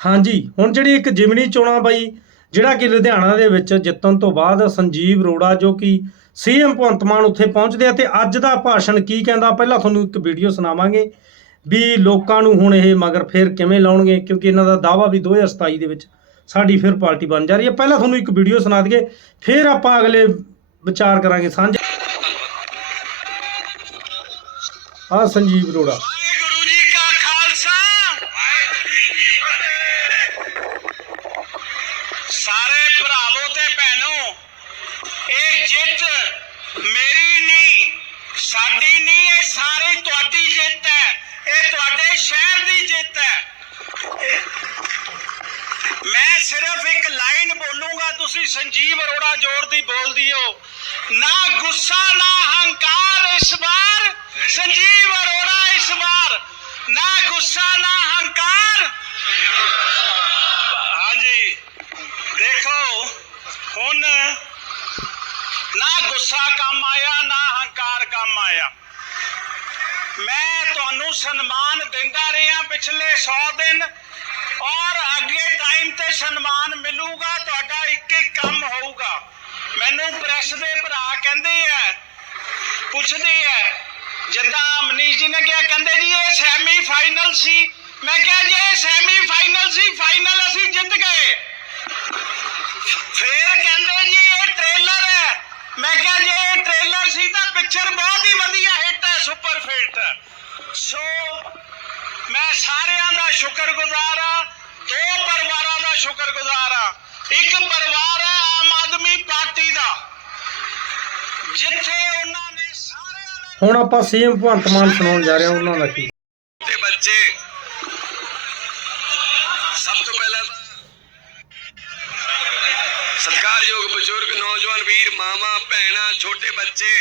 ਹਾਂਜੀ, ਹੁਣ ਜਿਹੜੀ ਇੱਕ ਜਿਮਨੀ ਚੋਣਾਂ ਬਾਈ, ਜਿਹੜਾ ਕਿ ਲੁਧਿਆਣਾ ਦੇ ਵਿੱਚ ਜਿੱਤਣ ਤੋਂ ਬਾਅਦ ਸੰਜੀਵ ਅਰੋੜਾ ਜੋ ਕਿ ਸੀਐਮ ਭਗਵੰਤ ਮਾਨ ਉੱਥੇ ਪਹੁੰਚਦੇ ਆ ਤੇ ਅੱਜ ਦਾ ਭਾਸ਼ਣ ਕੀ ਕਹਿੰਦਾ, ਪਹਿਲਾਂ ਤੁਹਾਨੂੰ ਇੱਕ ਵੀਡੀਓ ਸੁਣਾਵਾਂਗੇ ਵੀ ਲੋਕਾਂ ਨੂੰ ਹੁਣ ਇਹ ਮਗਰ ਫੇਰ ਕਿਵੇਂ ਲਾਉਣਗੇ, ਕਿਉਂਕਿ ਇਹਨਾਂ ਦਾ ਦਾਵਾ ਵੀ 2027 ਦੇ ਵਿੱਚ ਸਾਡੀ ਫਿਰ ਪਾਰਟੀ ਬਣ ਜਾ ਰਹੀ ਹੈ। ਪਹਿਲਾਂ ਤੁਹਾਨੂੰ ਇੱਕ ਵੀਡੀਓ ਸੁਣਾ ਦਈਏ, ਫਿਰ ਆਪਾਂ ਅਗਲੇ ਵਿਚਾਰ ਕਰਾਂਗੇ। ਸਾਂਝੇ ਆ ਸੰਜੀਵ ਅਰੋੜਾ ਵਾਹਿਗੁਰੂ ਜੀ ਕਾ ਖਾਲਸਾ ਵਾਹਿਗੁਰੂ ਜੀ ਕੀ ਫਤਿਹ ਸਾਰੇ ਭਰਾਵੋ ਤੇ ਭੈਣੋ ਇਹ ਜਿੱਤ ਮੇਰੀ ਨਹੀਂ ਸਾਡੀ ਨਹੀਂ, ਇਹ ਸਾਰੀ ਤੁਹਾਡੀ ਜਿੱਤ ਹੈ। ਇਹ ਤੁਹਾਡੇ ਸ਼ਹਿਰ ਦੀ ਜਿੱਤ ਹੈ। ਮੈਂ ਸਿਰਫ ਇੱਕ ਲਾਈਨ ਬੋਲੂੰਗਾ, ਤੁਸੀਂ ਸੰਜੀਵ ਅਰੋੜਾ ਜੋਰ ਦੀ ਬੋਲਦੀ ਹੋ। ਨਾ ਗੁੱਸਾ, ਨਾ ਹੰਕਾਰ ਇਸ ਵਾਰ। ਸੰਜੀਵ ਅਰੋੜਾ ਇਸ ਵਾਰ। ਨਾ ਗੁੱਸਾ, ਨਾ ਹੰਕਾਰ ਹਾਂਜੀ ਦੇਖੋ ਹੁਣ ਨਾ ਗੁੱਸਾ ਕੰਮ ਆਇਆ ਨਾ ਹੰਕਾਰ ਕੰਮ ਆਇਆ ਮੈਂ ਸਨਮਾਨ ਦਿੰਦਾ ਰਿਹਾ ਪਿਛਲੇ 100 ਦਿਨ। ਔਰ ਅੱਗੇ ਟਾਈਮ ਤੇ ਸਨਮਾਨ ਮਿਲੂਗਾ, ਤੁਹਾਡਾ ਇੱਕ ਇੱਕ ਕੰਮ ਹੋਊਗਾ। ਮੈਨੂੰ ਪ੍ਰੈਸ ਦੇ ਭਰਾ ਕਹਿੰਦੇ ਆ, ਪੁੱਛਦੇ ਆ, ਜਿੱਦਾਂ ਮਨੀਸ਼ ਜੀ ਨੇ ਕਿਹਾ, ਕਹਿੰਦੇ ਜੀ ਇਹ ਸੈਮੀ ਫਾਈਨਲ ਸੀ। ਮੈਂ ਕਿਹਾ ਜੀ, ਇਹ ਸੈਮੀ ਫਾਈਨਲ ਸੀ ਫਾਈਨਲ ਅਸੀਂ ਜਿੱਤ ਗਏ। ਫੇਰ ਕਹਿੰਦੇ ਜੀ ਇਹ ਟ੍ਰੇਲਰ ਹੈ। ਮੈਂ ਕਿਹਾ ਜੇ ਇਹ ਟ੍ਰੇਲਰ ਸੀ ਤਾਂ ਪਿਕਚਰ ਬਹੁਤ ਹੀ ਵਧੀਆ ਹਿੱਟ ਹੈ ਸੁਪਰ ਹਿੱਟ ਸੋ ਮੈਂ ਸਾਰਿਆਂ ਦਾ ਸ਼ੁਕਰਗੁਜ਼ਾਰ ਆ ਦੋ ਪਰਿਵਾਰਾਂ ਦਾ ਸ਼ੁਕਰਗੁਜ਼ਾਰ ਆ ਇੱਕ ਪਰਿਵਾਰ ਹੈ ਆਮ ਆਦਮੀ ਪਾਰਟੀ ਦਾ ਜਿੱਥੇ ਉਹਨਾਂ ਨੇ ਸਾਰਿਆਂ ਹੁਣ ਆਪਾਂ ਸੀਐਮ ਭਗਵੰਤ ਮਾਨ ਸੁਣਾਉਣ ਜਾ ਰਹੇ ਹਾਂ ਉਹਨਾਂ ਦਾ ਕੀ? ਤੇ ਬੱਚੇ ਸਭ ਤੋਂ ਪਹਿਲਾਂ ਤਾਂ ਸਤਿਕਾਰਯੋਗ ਬਜ਼ੁਰਗ ਨੌਜਵਾਨ ਵੀਰ ਮਾਮਾ ਭੈਣਾ ਛੋਟੇ ਬੱਚੇ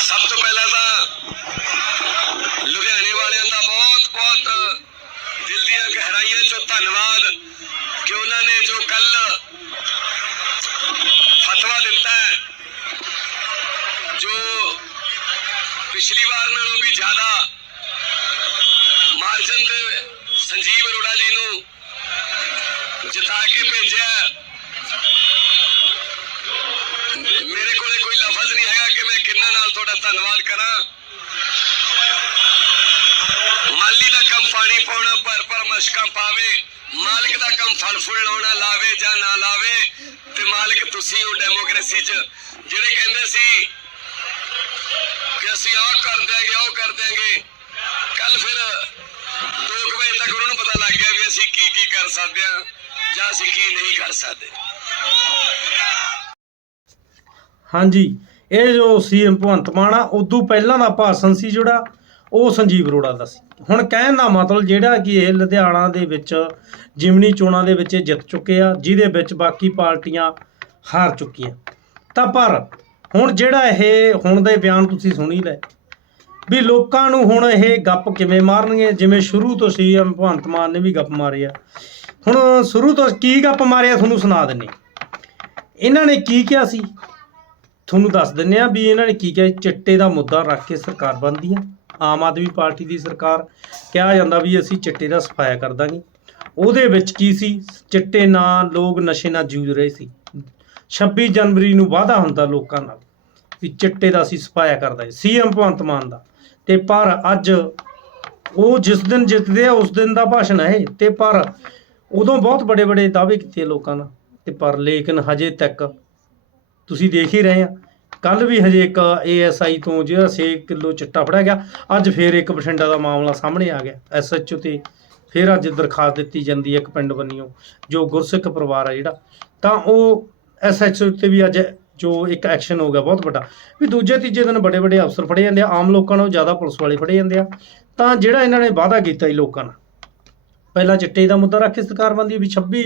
ਸਭ ਤੋਂ ਪਹਿਲਾਂ ਤਾਂ ਲੁਧਿਆਣੇ ਵਾਲਿਆਂ ਦਾ ਬਹੁਤ ਬਹੁਤ ਦਿਲ ਦੀਆਂ ਗਹਿਰਾਈਆਂ ਚੋਂ ਧੰਨਵਾਦ ਕਿ ਉਹਨਾਂ ਨੇ ਜੋ ਕੱਲ ਫਤਵਾ ਦਿੱਤਾ ਹੈ, ਜੋ ਪਿਛਲੀ ਵਾਰ ਨਾਲੋਂ ਵੀ ਜ਼ਿਆਦਾ ਮਾਰਜਨ ਦੇ ਸੰਜੀਵ ਅਰੋੜਾ ਜੀ ਨੂੰ ਜਿਤਾ ਕੇ ਭੇਜਿਆ ਤੁਹਾਡਾ ਧੰਨਵਾਦ ਕਰਾਂ। ਮਾਲੀ ਦਾ ਕੰਮ ਪਾਣੀ ਪਾਉਣਾ ਪਰ ਪਰ ਮਸ਼ਕਾਂ ਪਾਵੇ, ਮਾਲਕ ਦਾ ਕੰਮ ਫਲ ਫੁੱਲ ਲਾਉਣਾ, ਲਾਵੇ ਜਾਂ ਨਾ ਲਾਵੇ, ਤੇ ਮਾਲਕ ਤੁਸੀਂ ਹੋ ਡੈਮੋਕ੍ਰੇਸੀ 'ਚ। ਜਿਹੜੇ ਕਹਿੰਦੇ ਸੀ ਕਿ ਅਸੀਂ ਆਹ ਕਰ ਦਿਆਂਗੇ, ਉਹ ਕਰ ਦਿਆਂਗੇ ਕੱਲ ਫਿਰ 2 ਵਜੇ ਤੱਕ ਉਹਨਾਂ ਨੂੰ ਪਤਾ ਲੱਗ ਗਿਆ ਵੀ ਅਸੀਂ ਕੀ ਕੀ ਕਰ ਸਕਦੇ ਹਾਂ, ਜਾਂ ਅਸੀਂ ਕੀ ਨਹੀਂ ਕਰ ਸਕਦੇ। ਹਾਂਜੀ। ਇਹ ਜੋ ਸੀਐਮ ਭਗਵੰਤ ਮਾਨ ਆ, ਉਦੋਂ ਪਹਿਲਾਂ ਦਾ ਭਾਸ਼ਣ ਸੀ ਜਿਹੜਾ, ਉਹ ਸੰਜੀਵ ਅਰੋੜਾ ਦਾ ਸੀ। ਹੁਣ ਕਹਿਣ ਦਾ ਮਤਲਬ ਜਿਹੜਾ ਕਿ ਇਹ ਲੁਧਿਆਣਾ ਦੇ ਵਿੱਚ, ਜਿਮਨੀ ਚੋਣਾਂ ਦੇ ਵਿੱਚ ਇਹ ਜਿੱਤ ਚੁੱਕੇ ਆ, ਜਿਹਦੇ ਵਿੱਚ ਬਾਕੀ ਪਾਰਟੀਆਂ ਹਾਰ ਚੁੱਕੀਆਂ। ਤਾਂ ਪਰ ਹੁਣ ਜਿਹੜਾ ਇਹ, ਹੁਣ ਦੇ ਬਿਆਨ ਤੁਸੀਂ ਸੁਣੀ ਲੈ, ਵੀ ਲੋਕਾਂ ਨੂੰ ਹੁਣ ਇਹ ਗੱਪ ਕਿਵੇਂ ਮਾਰਨਗੇ? ਜਿਵੇਂ ਸ਼ੁਰੂ ਤੋਂ ਸੀਐਮ ਭਗਵੰਤ ਮਾਨ ਨੇ ਵੀ ਗੱਪ ਮਾਰੇ ਆ। ਹੁਣ ਸ਼ੁਰੂ ਤੋਂ ਕੀ ਗੱਪ ਮਾਰਿਆ, ਤੁਹਾਨੂੰ ਸੁਣਾ ਦਿੰਨੇ ਇਹਨਾਂ ਨੇ ਕੀ ਕਿਹਾ ਸੀ? ਤੁਹਾਨੂੰ ਦੱਸ ਦਿੰਨੇ ਆ ਵੀ ਇਹਨਾਂ ਨੇ ਕੀ ਕਿਹਾ ਚਿੱਟੇ ਦਾ ਮੁੱਦਾ ਰੱਖ ਕੇ ਸਰਕਾਰ ਬਣਦੀ ਆ ਆਮ ਆਦਮੀ ਪਾਰਟੀ ਦੀ ਸਰਕਾਰ ਕਿਹਾ ਜਾਂਦਾ ਵੀ ਅਸੀਂ ਚਿੱਟੇ ਦਾ ਸਫਾਇਆ ਕਰ ਦਾਂਗੇ। ਉਹਦੇ ਵਿੱਚ ਕੀ ਸੀ? ਚਿੱਟੇ ਨਾਲ ਲੋਕ ਨਸ਼ੇ ਨਾਲ ਜੂਝ ਰਹੇ ਸੀ। 26 ਜਨਵਰੀ ਨੂੰ ਵਾਅਦਾ ਹੁੰਦਾ ਲੋਕਾਂ ਨਾਲ ਵੀ ਚਿੱਟੇ ਦਾ ਅਸੀਂ ਸਫਾਇਆ ਕਰਦਾ ਦਾਂਗੇ। ਸੀਐਮ ਭਗਵੰਤ ਮਾਨ ਦਾ। ਤੇ ਪਰ ਅੱਜ ਉਹ ਜਿਸ ਦਿਨ ਜਿੱਤਦੇ ਆ, ਉਸ ਦਿਨ ਦਾ ਭਾਸ਼ਣ ਹੈ ਇਹ। ਤੇ ਪਰ ਉਦੋਂ ਬਹੁਤ ਬੜੇ ਬੜੇ ਦਾਅਵੇ ਕੀਤੇ ਲੋਕਾਂ ਨਾਲ। ਤੇ ਪਰ ਲੇਕਿਨ ਹਜੇ ਤੱਕ ਤੁਸੀਂ ਦੇਖ ਹੀ ਰਹੇ ਆ। ਕੱਲ ਵੀ ਹਜੇ ਇੱਕ ਏਐਸਆਈ ਤੋਂ ਜਿਹੜਾ 6 ਕਿਲੋ ਚਿੱਟਾ ਫੜਿਆ ਗਿਆ, ਅੱਜ ਫੇਰ ਇੱਕ ਬਠਿੰਡਾ ਦਾ ਮਾਮਲਾ ਸਾਹਮਣੇ ਆ ਗਿਆ। ਐਸਐਚਓ ਤੇ ਫੇਰ ਅੱਜ ਦਰਖਾਸਤ ਦਿੱਤੀ ਜਾਂਦੀ ਹੈ ਇੱਕ ਪਿੰਡ ਬੰਨਿਓ ਜੋ ਗੁਰਸਿੱਖ ਪਰਿਵਾਰ ਆ ਜਿਹੜਾ। ਤਾਂ ਉਹ ਐਸਐਚਓ ਤੇ ਵੀ ਅੱਜ ਜੋ ਇੱਕ ਐਕਸ਼ਨ ਹੋ ਗਿਆ ਬਹੁਤ ਵੱਡਾ। ਵੀ ਦੂਜੇ ਤੀਜੇ ਦਿਨ ਬੜੇ ਵੱਡੇ ਅਫਸਰ ਫੜੇ ਜਾਂਦੇ ਆ, ਆਮ ਲੋਕਾਂ ਨੂੰ, ਜ਼ਿਆਦਾ ਪੁਲਿਸ ਵਾਲੇ ਫੜੇ ਜਾਂਦੇ ਆ। ਤਾਂ ਜਿਹੜਾ ਇਹਨਾਂ ਨੇ ਵਾਅਦਾ ਕੀਤਾ ਸੀ ਲੋਕਾਂ ਨਾਲ, ਪਹਿਲਾਂ ਚਿੱਟੇ ਦਾ ਮੁੱਦਾ ਰੱਖ ਕੇ ਸਰਕਾਰ ਬੰਦੀ ਵੀ 26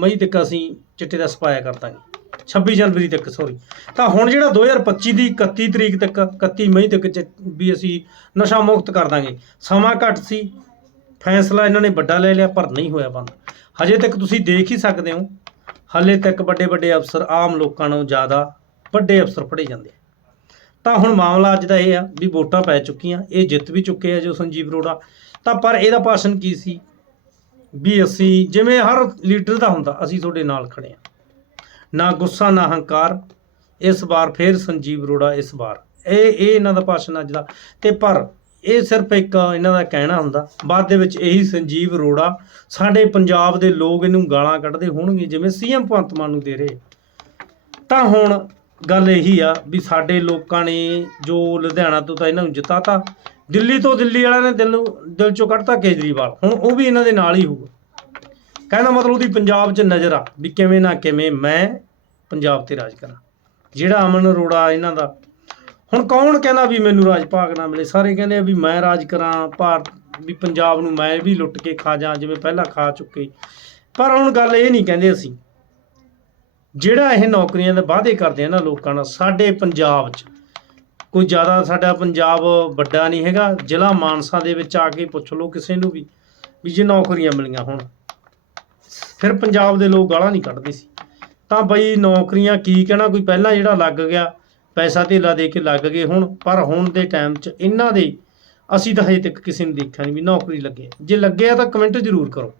ਮਈ ਤੱਕ ਅਸੀਂ ਚਿੱਟੇ ਦਾ ਸਪਾਇਆ ਕਰ ਦਾਂਗੇ। 26 ਜਨਵਰੀ ਤੱਕ ਸੌਰੀ ਤਾਂ ਹੁਣ ਜਿਹੜਾ 2025 ਦੀ 31 ਤਰੀਕ ਤੱਕ 31 ਮਈ ਤੱਕ ਚ ਵੀ ਅਸੀਂ ਨਸ਼ਾ ਮੁਕਤ ਕਰ ਦਾਂਗੇ, ਸਮਾਂ ਘੱਟ ਸੀ, ਫੈਸਲਾ ਇਹਨਾਂ ਨੇ ਵੱਡਾ ਲੈ ਲਿਆ, ਪਰ ਨਹੀਂ ਹੋਇਆ ਬੰਦ। ਹਜੇ ਤੱਕ ਤੁਸੀਂ ਦੇਖ ਹੀ ਸਕਦੇ ਹੋ, ਹਲੇ ਤੱਕ ਵੱਡੇ ਵੱਡੇ ਅਫਸਰ ਆਮ ਲੋਕਾਂ ਨਾਲੋਂ ਜ਼ਿਆਦਾ ਵੱਡੇ ਅਫਸਰ ਫੜੇ ਜਾਂਦੇ ਤਾਂ ਹੁਣ ਮਾਮਲਾ ਅੱਜ ਦਾ ਇਹ ਆ ਵੀ ਵੋਟਾਂ ਪੈ ਚੁੱਕੀਆਂ, ਇਹ ਜਿੱਤ ਵੀ ਚੁੱਕੇ ਆ ਜੋ ਸੰਜੀਵ ਅਰੋੜਾ। ਤਾਂ ਪਰ ਇਹਦਾ ਭਾਸ਼ਣ ਕੀ ਸੀ? ਵੀ ਅਸੀਂ ਜਿਵੇਂ ਹਰ ਲੀਡਰ ਦਾ ਹੁੰਦਾ, ਅਸੀਂ ਤੁਹਾਡੇ ਨਾਲ ਖੜੇ ਆ। ਨਾ ਗੁੱਸਾ, ਨਾ ਹੰਕਾਰ। ਇਸ ਵਾਰ ਫੇਰ ਸੰਜੀਵ ਅਰੋੜਾ ਇਸ ਵਾਰ। ਇਹ ਇਹ ਇਹਨਾਂ ਦਾ ਭਾਸ਼ਣ ਅੱਜ ਦਾ। ਤੇ ਪਰ ਇਹ ਸਿਰਫ ਇੱਕ ਇਹਨਾਂ ਦਾ ਕਹਿਣਾ ਹੁੰਦਾ। ਬਾਅਦ ਦੇ ਵਿੱਚ ਇਹੀ ਸੰਜੀਵ ਅਰੋੜਾ, ਸਾਡੇ ਪੰਜਾਬ ਦੇ ਲੋਕ ਇਹਨੂੰ ਗਾਲਾਂ ਕੱਢਦੇ ਹੋਣਗੇ, ਜਿਵੇਂ ਸੀਐਮ ਭਗਵੰਤ ਮਾਨ ਨੂੰ ਦੇ ਰਹੇ। ਤਾਂ ਹੁਣ ਗੱਲ ਇਹੀ ਆ ਵੀ ਸਾਡੇ ਲੋਕਾਂ ਨੇ ਜੋ ਲੁਧਿਆਣਾ ਤੋਂ ਤਾਂ ਇਹਨਾਂ ਨੂੰ ਜਿਤਾਤਾ, ਦਿੱਲੀ ਤੋਂ ਦਿੱਲੀ ਵਾਲਿਆਂ ਨੇ ਦਿਲ ਨੂੰ ਦਿਲ ਚੋਂ ਕੱਢਤਾ ਕੇਜਰੀਵਾਲ। ਹੁਣ ਉਹ ਵੀ ਇਹਨਾਂ ਦੇ ਨਾਲ ਹੀ ਹੋਊਗਾ। ਕਹਿੰਦਾ ਮਤਲਬ ਉਹਦੀ ਪੰਜਾਬ 'ਚ ਨਜ਼ਰ ਆ ਵੀ ਕਿਵੇਂ ਨਾ ਕਿਵੇਂ ਮੈਂ ਪੰਜਾਬ ਤੇ ਰਾਜ ਕਰਾਂ। ਜਿਹੜਾ ਅਮਨ ਅਰੋੜਾ ਇਹਨਾਂ ਦਾ, ਹੁਣ ਕੌਣ ਕਹਿੰਦਾ ਵੀ ਮੈਨੂੰ ਰਾਜ ਭਾਗ ਨਾ ਮਿਲੇ? ਸਾਰੇ ਕਹਿੰਦੇ ਆ ਵੀ ਮੈਂ ਰਾਜ ਕਰਾਂ, ਭਾਰਤ ਵੀ ਪੰਜਾਬ ਨੂੰ ਮੈਂ ਵੀ ਲੁੱਟ ਕੇ ਖਾ ਜਾਂ, ਜਿਵੇਂ ਪਹਿਲਾਂ ਖਾ ਚੁੱਕੇ। ਪਰ ਹੁਣ ਗੱਲ ਇਹ ਨਹੀਂ ਕਹਿੰਦੇ ਅਸੀਂ, ਜਿਹੜਾ ਇਹ ਨੌਕਰੀਆਂ ਦੇ ਵਾਅਦੇ ਕਰਦੇ ਆ ਨਾ ਲੋਕਾਂ ਨਾਲ, ਸਾਡੇ ਪੰਜਾਬ 'ਚ ਕੋਈ ਜ਼ਿਆਦਾ ਸਾਡਾ ਪੰਜਾਬ ਵੱਡਾ ਨਹੀਂ ਹੈਗਾ। ਜ਼ਿਲ੍ਹਾ ਮਾਨਸਾ ਦੇ ਵਿੱਚ ਆ ਕੇ ਪੁੱਛ ਲਓ ਕਿਸੇ ਨੂੰ ਵੀ ਵੀ ਜੇ ਨੌਕਰੀਆਂ ਮਿਲੀਆਂ ਹੁਣ। ਫਿਰ ਪੰਜਾਬ ਦੇ ਲੋਕ ਗਾਲਾਂ ਨਹੀਂ ਕੱਢਦੇ ਸੀ। ਤਾਂ ਬਈ ਨੌਕਰੀਆਂ ਕੀ ਕਹਿਣਾ, ਕੋਈ ਪਹਿਲਾਂ ਜਿਹੜਾ ਲੱਗ ਗਿਆ, ਪੈਸਾ ਧੇਲਾ ਦੇ ਕੇ ਲੱਗ ਗਏ ਹੁਣ, ਪਰ ਹੁਣ ਦੇ ਟਾਈਮ 'ਚ ਇਹਨਾਂ ਦੇ ਅਸੀਂ ਤਾਂ ਹਜੇ ਤੱਕ ਕਿਸੇ ਨੂੰ ਦੇਖਿਆ ਨਹੀਂ ਵੀ ਨੌਕਰੀ ਲੱਗੇ। ਜੇ ਲੱਗੇ ਆ ਤਾਂ ਕਮੈਂਟ ਜ਼ਰੂਰ ਕਰੋ।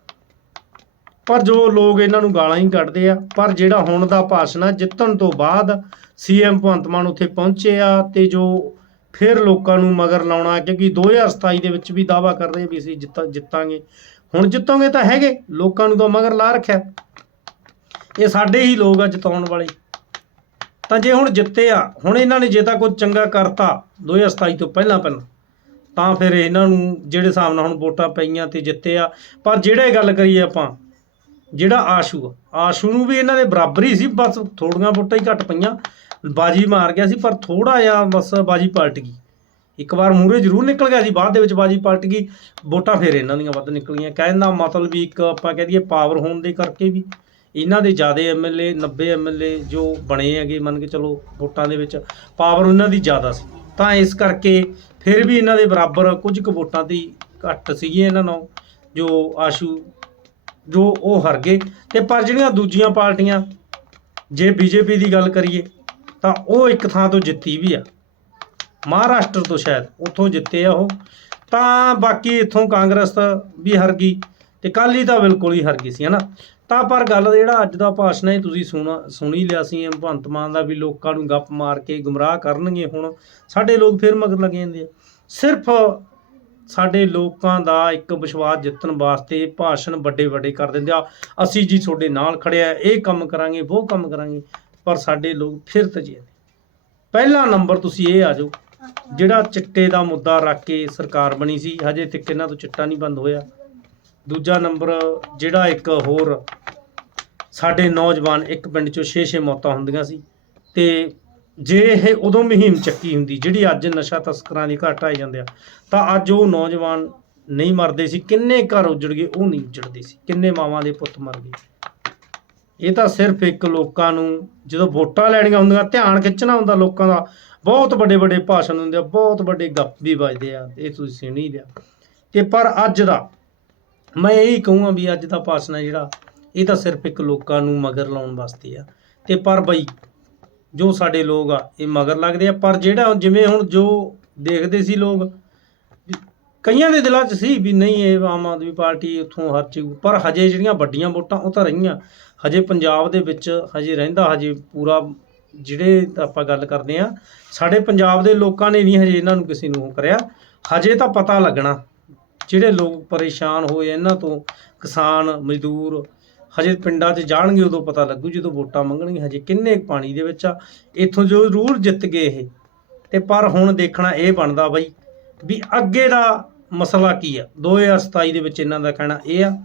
ਪਰ ਜੋ ਲੋਕ ਇਹਨਾਂ ਨੂੰ ਗਾਲਾਂ ਹੀ ਕੱਢਦੇ ਆ, ਪਰ ਜਿਹੜਾ ਹੁਣ ਦਾ ਭਾਸ਼ਣ ਆ, ਜਿੱਤਣ ਤੋਂ ਬਾਅਦ ਸੀਐਮ ਭਗਵੰਤ ਮਾਨ ਉੱਥੇ ਪਹੁੰਚੇ ਆ ਤੇ ਜੋ ਫਿਰ ਲੋਕਾਂ ਨੂੰ ਮਗਰ ਲਾਉਣਾ, ਕਿਉਂਕਿ 2027 ਦੇ ਵਿੱਚ ਵੀ ਦਾਵਾ ਕਰ ਰਹੇ ਵੀ ਅਸੀਂ ਜਿੱਤਾ, ਜਿੱਤਾਂਗੇ। ਹੁਣ ਜਿੱਤੋਗੇ ਤਾਂ ਹੈਗੇ, ਲੋਕਾਂ ਨੂੰ ਤਾਂ ਮਗਰ ਲਾ ਰੱਖਿਆ। ਇਹ ਸਾਡੇ ਹੀ ਲੋਕ ਆ ਜਿਤਾਉਣ ਵਾਲੇ। ਤਾਂ ਜੇ ਹੁਣ ਜਿੱਤੇ ਆ, ਹੁਣ ਇਹਨਾਂ ਨੇ ਜੇ ਤਾਂ ਕੁਝ ਚੰਗਾ ਕਰਤਾ 2027 ਤੋਂ ਪਹਿਲਾਂ ਪਹਿਲਾਂ, ਤਾਂ ਫਿਰ ਇਹਨਾਂ ਨੂੰ ਜਿਹੜੇ ਹਿਸਾਬ ਨਾਲ ਹੁਣ ਵੋਟਾਂ ਪਈਆਂ ਤੇ ਜਿੱਤੇ ਆ, ਪਰ ਜਿਹੜੇ ਗੱਲ ਕਰੀਏ ਆਪਾਂ, ਜਿਹੜਾ ਆਸ਼ੂ ਆ, ਆਸ਼ੂ ਨੂੰ ਵੀ ਇਹਨਾਂ ਦੇ ਬਰਾਬਰ ਹੀ ਸੀ, ਬਸ ਥੋੜੀਆਂ ਵੋਟਾਂ ਹੀ ਘੱਟ ਪਈਆਂ, ਬਾਜੀ ਮਾਰ ਗਿਆ ਸੀ, ਪਰ ਥੋੜਾ ਜਿਹਾ ਬਸ ਬਾਜੀ ਪਲਟ ਗਈ। ਇੱਕ ਵਾਰ ਮੂਰੇ ਜ਼ਰੂਰ ਨਿਕਲ ਗਿਆ ਸੀ, ਬਾਅਦ ਦੇ ਵਿੱਚ ਬਾਜੀ ਪਲਟ ਗਈ, ਵੋਟਾਂ ਫਿਰ ਇਹਨਾਂ ਦੀਆਂ ਵੱਧ ਨਿਕਲੀਆਂ। ਕਹਿਣ ਦਾ ਮਤਲਬ ਵੀ ਇੱਕ ਆਪਾਂ ਕਹਿ ਦਈਏ ਪਾਵਰ ਹੋਣ ਦੇ ਕਰਕੇ ਵੀ ਇਹਨਾਂ ਦੇ ਜ਼ਿਆਦਾ ਐਮਐਲਏ 90 ਐਮਐਲਏ ਜੋ ਬਣੇ ਹੈਗੇ, ਮੰਨ ਕੇ ਚਲੋ ਵੋਟਾਂ ਦੇ ਵਿੱਚ ਪਾਵਰ ਉਹਨਾਂ ਦੀ ਜ਼ਿਆਦਾ ਸੀ। ਤਾਂ ਇਸ ਕਰਕੇ ਫਿਰ ਵੀ ਇਹਨਾਂ ਦੇ ਬਰਾਬਰ ਕੁਝ ਕੁ ਵੋਟਾਂ ਦੀ ਘੱਟ ਸੀਗੀਆਂ ਇਹਨਾਂ ਨਾਲ, ਜੋ ਆਸ਼ੂ, ਜੋ ਉਹ ਹਰ ਗਏ। ਤੇ ਪਰ ਜਿਹੜੀਆਂ ਦੂਜੀਆਂ ਪਾਰਟੀਆਂ, ਜੇ ਬੀਜੇਪੀ ਦੀ ਗੱਲ ਕਰੀਏ, ਤਾਂ ਉਹ ਇੱਕ ਥਾਂ ਤੋਂ ਜਿੱਤੀ ਵੀ ਆ। ਮਹਾਰਾਸ਼ਟਰ ਤੋਂ ਸ਼ਾਇਦ ਉੱਥੋਂ ਜਿੱਤੇ ਆ ਉਹ। ਤਾਂ ਬਾਕੀ ਇੱਥੋਂ ਕਾਂਗਰਸ ਵੀ ਹਰ ਗਈ ਤੇ ਕਾਲੀ ਤਾਂ ਬਿਲਕੁਲ ਹੀ ਹਰ ਗਈ ਸੀ, ਹਨਾ? ਤਾਂ ਪਰ ਗੱਲ ਜਿਹੜਾ ਅੱਜ ਦਾ ਭਾਸ਼ਣ ਹੈ, ਤੁਸੀਂ ਸੁਣਾ, ਸੁਣੀ ਲਿਆ ਸੀ ਐਮ ਭਗਵੰਤ ਮਾਨ ਦਾ ਵੀ ਲੋਕਾਂ ਨੂੰ ਗੱਪ ਮਾਰ ਕੇ ਗੁੰਮਰਾਹ ਕਰਨਗੇ ਹੁਣ। ਸਾਡੇ ਲੋਕ ਫਿਰ ਮਗਰ ਲੱਗ ਜਾਂਦੇ ਆ। ਸਿਰਫ ਸਾਡੇ ਲੋਕਾਂ ਦਾ ਇੱਕ ਵਿਸ਼ਵਾਸ ਜਿੱਤਣ ਵਾਸਤੇ ਭਾਸ਼ਣ ਵੱਡੇ ਵੱਡੇ ਕਰ ਦਿੰਦੇ ਆ। ਅਸੀਂ ਜੀ ਤੁਹਾਡੇ ਨਾਲ ਖੜਿਆ ਇਹ ਕੰਮ ਕਰਾਂਗੇ, ਉਹ ਕੰਮ ਕਰਾਂਗੇ, ਪਰ ਸਾਡੇ ਲੋਕ ਫਿਰ ਤਜੇ ਪਹਿਲਾ ਨੰਬਰ ਤੁਸੀਂ ਇਹ ਆ ਜਾਓ ਜਿਹੜਾ ਚਿੱਟੇ ਦਾ ਮੁੱਦਾ ਰੱਖ ਕੇ ਸਰਕਾਰ ਬਣੀ ਸੀ, ਹਜੇ ਤੱਕ ਇਹਨਾਂ ਤੋਂ ਚਿੱਟਾ ਨਹੀਂ ਬੰਦ ਹੋਇਆ। ਦੂਜਾ ਨੰਬਰ, ਜਿਹੜਾ ਇੱਕ ਹੋਰ ਸਾਡੇ ਨੌਜਵਾਨ ਇੱਕ ਪਿੰਡ ਚੋਂ 6-6 ਮੌਤਾਂ ਹੁੰਦੀਆਂ ਸੀ ਤੇ ਜੇ ਇਹ ਉਦੋਂ ਮੁਹਿੰਮ ਚੱਕੀ ਹੁੰਦੀ, ਜਿਹੜੀ ਅੱਜ ਨਸ਼ਾ ਤਸਕਰਾਂ ਦੀ ਘਾਟ ਆਈ ਜਾਂਦੇ ਆ, ਤਾਂ ਅੱਜ ਉਹ ਨੌਜਵਾਨ ਨਹੀਂ ਮਰਦੇ ਸੀ। ਕਿੰਨੇ ਘਰ ਉਜੜ ਗਏ, ਉਹ ਨਹੀਂ ਉਜੜਦੇ ਸੀ। ਕਿੰਨੇ ਮਾਵਾਂ ਦੇ ਪੁੱਤ ਮਰ ਗਏ। ਇਹ ਤਾਂ ਸਿਰਫ ਇੱਕ ਲੋਕਾਂ ਨੂੰ ਜਦੋਂ ਵੋਟਾਂ ਲੈਣੀਆਂ ਹੁੰਦੀਆਂ, ਧਿਆਨ ਖਿੱਚਣਾ ਹੁੰਦਾ ਲੋਕਾਂ ਦਾ। ਬਹੁਤ ਵੱਡੇ ਵੱਡੇ ਭਾਸ਼ਣ ਹੁੰਦੇ ਆ, ਬਹੁਤ ਵੱਡੇ ਗੱਪ ਵੀ ਵੱਜਦੇ ਆ, ਇਹ ਤੁਸੀਂ ਸੁਣ ਹੀ ਲਿਆ। ਤੇ ਪਰ ਅੱਜ ਦਾ, ਮੈਂ ਇਹੀ ਕਹੂੰਗਾ ਵੀ ਅੱਜ ਦਾ ਭਾਸ਼ਣ ਹੈ ਜਿਹੜਾ, ਇਹ ਤਾਂ ਸਿਰਫ ਇੱਕ ਲੋਕਾਂ ਨੂੰ ਮਗਰ ਲਾਉਣ ਵਾਸਤੇ ਆ। ਤੇ ਪਰ ਬਈ, ਜੋ ਸਾਡੇ ਲੋਕ ਆ, ਇਹ ਮਗਰ ਲੱਗਦੇ ਆ, ਪਰ ਜਿਹੜਾ ਜਿਵੇਂ ਹੁਣ ਜੋ ਦੇਖਦੇ ਸੀ ਲੋਕ, ਕਈਆਂ ਦੇ ਦਿਲਾਂ 'ਚ ਸੀ ਵੀ ਨਹੀਂ ਇਹ ਆਮ ਆਦਮੀ ਪਾਰਟੀ ਉੱਥੋਂ ਹਰ ਚੀਜ਼, ਪਰ ਹਜੇ ਜਿਹੜੀਆਂ ਵੱਡੀਆਂ ਵੋਟਾਂ ਉਹ ਤਾਂ ਰਹੀਆਂ। ਹਜੇ ਪੰਜਾਬ ਦੇ ਵਿੱਚ ਹਜੇ ਰਹਿੰਦਾ, ਹਜੇ ਪੂਰਾ ਜਿਹੜੇ ਆਪਾਂ ਗੱਲ ਕਰਦੇ ਆ ਸਾਡੇ ਪੰਜਾਬ ਦੇ ਲੋਕਾਂ ਨੇ ਨਹੀਂ ਹਜੇ ਇਹਨਾਂ ਨੂੰ ਕਿਸੇ ਨੂੰ ਕਰਿਆ। ਹਜੇ ਤਾਂ ਪਤਾ ਲੱਗਣਾ ਜਿਹੜੇ ਲੋਕ ਪਰੇਸ਼ਾਨ ਹੋਏ ਇਹਨਾਂ ਤੋਂ, ਕਿਸਾਨ, ਮਜ਼ਦੂਰ, ਹਜੇ ਪਿੰਡਾਂ 'ਚ ਜਾਣਗੇ ਉਦੋਂ ਪਤਾ ਲੱਗੂ, ਜਦੋਂ ਵੋਟਾਂ ਮੰਗਣਗੇ, ਹਜੇ ਕਿੰਨੇ ਕੁ ਪਾਣੀ ਦੇ ਵਿੱਚ ਆ, ਇੱਥੋਂ ਜੋ ਜ਼ਰੂਰ ਜਿੱਤ ਗਏ ਇਹ। ਤੇ ਪਰ ਹੁਣ ਦੇਖਣਾ ਇਹ ਬਣਦਾ ਬਈ ਵੀ ਅੱਗੇ ਦਾ ਮਸਲਾ ਕੀ ਆ? 2027 ਦੇ ਵਿੱਚ ਇਹਨਾਂ ਦਾ ਕਹਿਣਾ ਇਹ ਆ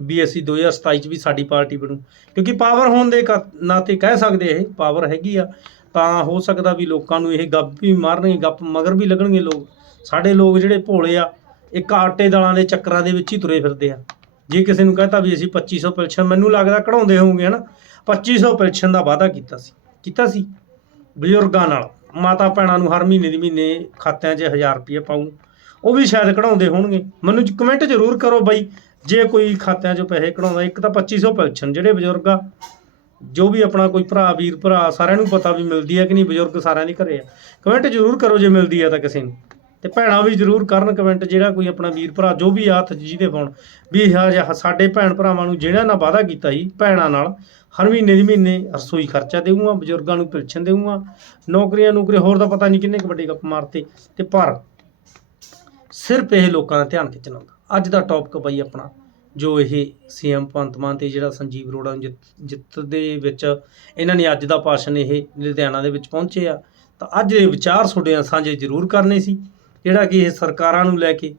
ਵੀ ਅਸੀਂ 2027 ਚ ਵੀ ਸਾਡੀ ਪਾਰਟੀ ਬਣੂ। ਕਿਉਂਕਿ ਪਾਵਰ ਹੋਣ ਦੇ ਕ- ਨਾਤੇ ਕਹਿ ਸਕਦੇ ਇਹ ਪਾਵਰ ਹੈਗੀ ਆ। ਤਾਂ ਹੋ ਸਕਦਾ ਵੀ ਲੋਕਾਂ ਨੂੰ ਇਹ ਗੱਪ ਵੀ ਮਾਰਨਗੇ, ਗੱਪ ਮਗਰ ਵੀ ਲੱਗਣਗੇ ਲੋਕ। ਸਾਡੇ ਲੋਕ ਜਿਹੜੇ ਭੋਲੇ ਆ, ਇੱਕ ਆਟੇ ਦਾਲਾਂ ਦੇ ਚੱਕਰਾਂ ਦੇ ਵਿੱਚ ਹੀ ਤੁਰੇ ਫਿਰਦੇ ਆ। ਜੇ ਕਿਸੇ ਨੂੰ ਕਹਤਾ ਵੀ ਅਸੀਂ 2500 ਪੈਨਸ਼ਨ ਮੈਨੂੰ ਲੱਗਦਾ ਕਢਾਉਂਦੇ ਹੋਵੋਗੇ ਹਨਾ? 2500 ਪੈਨਸ਼ਨ ਦਾ ਵਾਅਦਾ ਕੀਤਾ ਸੀ। ਕੀਤਾ ਸੀ। ਬਜ਼ੁਰਗਾਂ ਨਾਲ। ਮਾਤਾ ਭੈਣਾਂ ਨੂੰ ਹਰ ਮਹੀਨੇ ਦੀ ਮਹੀਨੇ ਖਾਤਿਆਂ 'ਚ 1000 ਰੁਪਏ ਪਾਉਂ ਉਹ ਵੀ ਸ਼ਾਇਦ ਕਢਾਉਂਦੇ ਹੋਣਗੇ। ਮੈਨੂੰ ਕਮੈਂਟ ਜ਼ਰੂਰ ਕਰੋ ਬਾਈ। ਜੇ ਕੋਈ ਖਾਤਿਆਂ 'ਚੋਂ ਪੈਸੇ ਕਢਾਉਂਦਾ, ਇੱਕ ਤਾਂ 2500 ਪੈਨਸ਼ਨ, ਜਿਹੜੇ ਬਜ਼ੁਰਗ ਆ, ਜੋ ਵੀ ਆਪਣਾ ਕੋਈ ਭਰਾ, ਵੀਰ, ਭਰਾ, ਸਾਰਿਆਂ ਨੂੰ ਪਤਾ ਵੀ ਮਿਲਦੀ ਹੈ ਕਿ ਨਹੀਂ, ਬਜ਼ੁਰਗ ਸਾਰਿਆਂ ਦੇ ਘਰੇ ਆ। ਕਮੈਂਟ ਜ਼ਰੂਰ ਕਰੋ ਜੇ ਮਿਲਦੀ ਹੈ ਤਾਂ ਕਿਸੇ ਨੂੰ। ਤੇ ਭੈਣਾਂ ਵੀ ਜਰੂਰ ਕਰਨ ਕਮੈਂਟ ਜਿਹੜਾ ਕੋਈ ਆਪਣਾ ਵੀਰ, ਭਰਾ, ਜੋ ਵੀ ਹੱਥ 'ਚ ਜਿਹਦੇ ਪਾਉਣ, ਵੀ ਹਾਂ ਸਾਡੇ ਭੈਣ ਭਰਾਵਾਂ ਨੂੰ ਜਿਹੜਾ ਨਾਲ ਵਾਅਦਾ ਕੀਤਾ ਸੀ, ਭੈਣਾਂ ਨਾਲ, ਹਰ ਮਹੀਨੇ ਦੀ ਮਹੀਨੇ ਰਸੋਈ ਖਰਚਾ ਦੇਊਗਾ, ਬਜ਼ੁਰਗਾਂ ਨੂੰ ਪੈਨਸ਼ਨ ਦੇਊਗਾ, ਨੌਕਰੀਆਂ ਨੌਕਰੀ ਹੋਰ ਤਾਂ ਪਤਾ ਨਹੀਂ ਕਿੰਨੇ ਕੁ ਵੱਡੇ ਗੱਪ ਮਾਰਤੇ, ਤੇ ਪਰ ਸਿਰਫ ਇਹ ਲੋਕਾਂ ਦਾ ਧਿਆਨ ਖਿੱਚਣਾ ਅੱਜ ਦਾ ਟੌਪਿਕ ਬਈ ਆਪਣਾ, ਜੋ ਇਹ ਸੀਐਮ ਭਗਵੰਤ ਮਾਨ ਤੇ ਜਿਹੜਾ ਸੰਜੀਵ ਅਰੋੜਾ ਨੂੰ ਜਿੱਤ ਜਿੱਤ ਦੇ ਵਿੱਚ ਇਹਨਾਂ ਨੇ ਅੱਜ ਦਾ ਭਾਸ਼ਣ ਇਹ ਲੁਧਿਆਣਾ ਦੇ ਵਿੱਚ ਪਹੁੰਚੇ ਆ, ਤਾਂ ਅੱਜ ਦੇ ਵਿਚਾਰ ਤੁਹਾਡੇ ਨਾਲ ਸਾਂਝੇ ਜ਼ਰੂਰ ਕਰਨੇ ਸੀ, ਜਿਹੜਾ ਕਿ ਇਹ ਸਰਕਾਰਾਂ ਨੂੰ ਲੈ ਕੇ